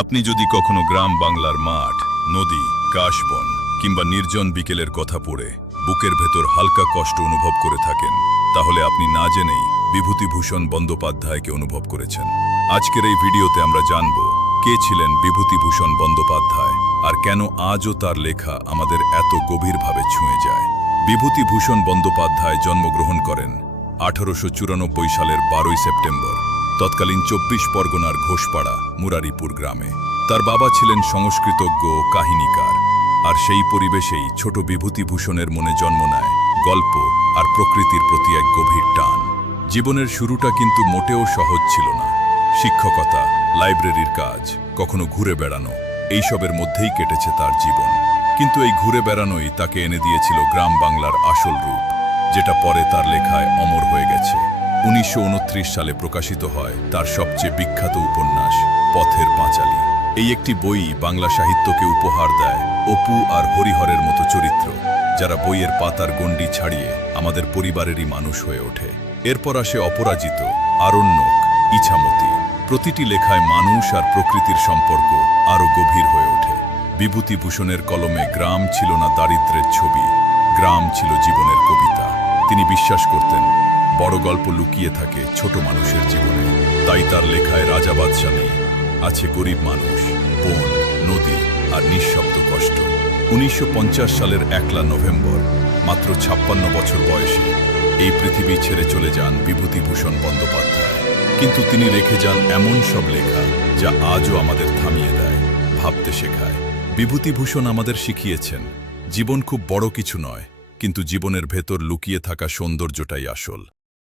আপনি যদি কখনো গ্রাম বাংলার মাঠ, নদী, কাশবন কিংবা নির্জন বিকেলের কথা পড়ে বুকের ভেতর হালকা কষ্ট অনুভব করে থাকেন, তাহলে আপনি না জেনেই বিভূতিভূষণ বন্দ্যোপাধ্যায়কে অনুভব করেছেন। আজকের এই ভিডিওতে আমরা জানব কে ছিলেন বিভূতিভূষণ বন্দ্যোপাধ্যায় আর কেন আজও তার লেখা আমাদের এত গভীরভাবে ছুঁয়ে যায়। বিভূতিভূষণ বন্দ্যোপাধ্যায় জন্মগ্রহণ করেন 1894 সালের 12 সেপ্টেম্বর তৎকালীন 24 পরগনার ঘোষপাড়া মুরারিপুর গ্রামে। তার বাবা ছিলেন সংস্কৃতজ্ঞ ও কাহিনীকার, আর সেই পরিবেশেই ছোট বিভূতিভূষণের মনে জন্ম নেয় গল্প আর প্রকৃতির প্রতি এক গভীর টান। জীবনের শুরুটা কিন্তু মোটেও সহজ ছিল না। শিক্ষকতা, লাইব্রেরির কাজ, কখনো ঘুরে বেড়ানো, এইসবের মধ্যেই কেটেছে তার জীবন। কিন্তু এই ঘুরে বেড়ানোই তাকে এনে দিয়েছিল গ্রাম বাংলার আসল রূপ, যেটা পরে তার লেখায় অমর হয়ে গেছে। 1929 সালে প্রকাশিত হয় তার সবচেয়ে বিখ্যাত উপন্যাস পথের পাঁচালী। এই একটি বই বাংলা সাহিত্যকে উপহার দেয় অপু আর হরিহরের মতো চরিত্র, যারা বইয়ের পাতার গণ্ডি ছাড়িয়ে আমাদের পরিবারেরই মানুষ হয়ে ওঠে। এরপর আসে অপরাজিত, আরণ্যক, ইছামতি। প্রতিটি লেখায় মানুষ আর প্রকৃতির সম্পর্ক আরও গভীর হয়ে ওঠে। বিভূতিভূষণের কলমে গ্রাম ছিল না দারিদ্র্যের ছবি, গ্রাম ছিল জীবনের কবিতা। তিনি বিশ্বাস করতেন বড় গল্প লুকিয়ে থাকে ছোট মানুষের জীবনে। তাই তার লেখায় রাজা বাদশা নেই, আছে গরিব মানুষ, বন, নদী আর নিঃশব্দ কষ্ট। 1950 সালের 1 নভেম্বর মাত্র 56 বছর বয়সে এই পৃথিবী ছেড়ে চলে যান বিভূতিভূষণ বন্দ্যোপাধ্যায়। কিন্তু তিনি রেখে যান এমন সব লেখা যা আজও আমাদের থামিয়ে দেয়, ভাবতে শেখায়। বিভূতিভূষণ আমাদের শিখিয়েছেন জীবন খুব বড় কিছু নয়, কিন্তু জীবনের ভেতর লুকিয়ে থাকা সৌন্দর্যটাই আসল।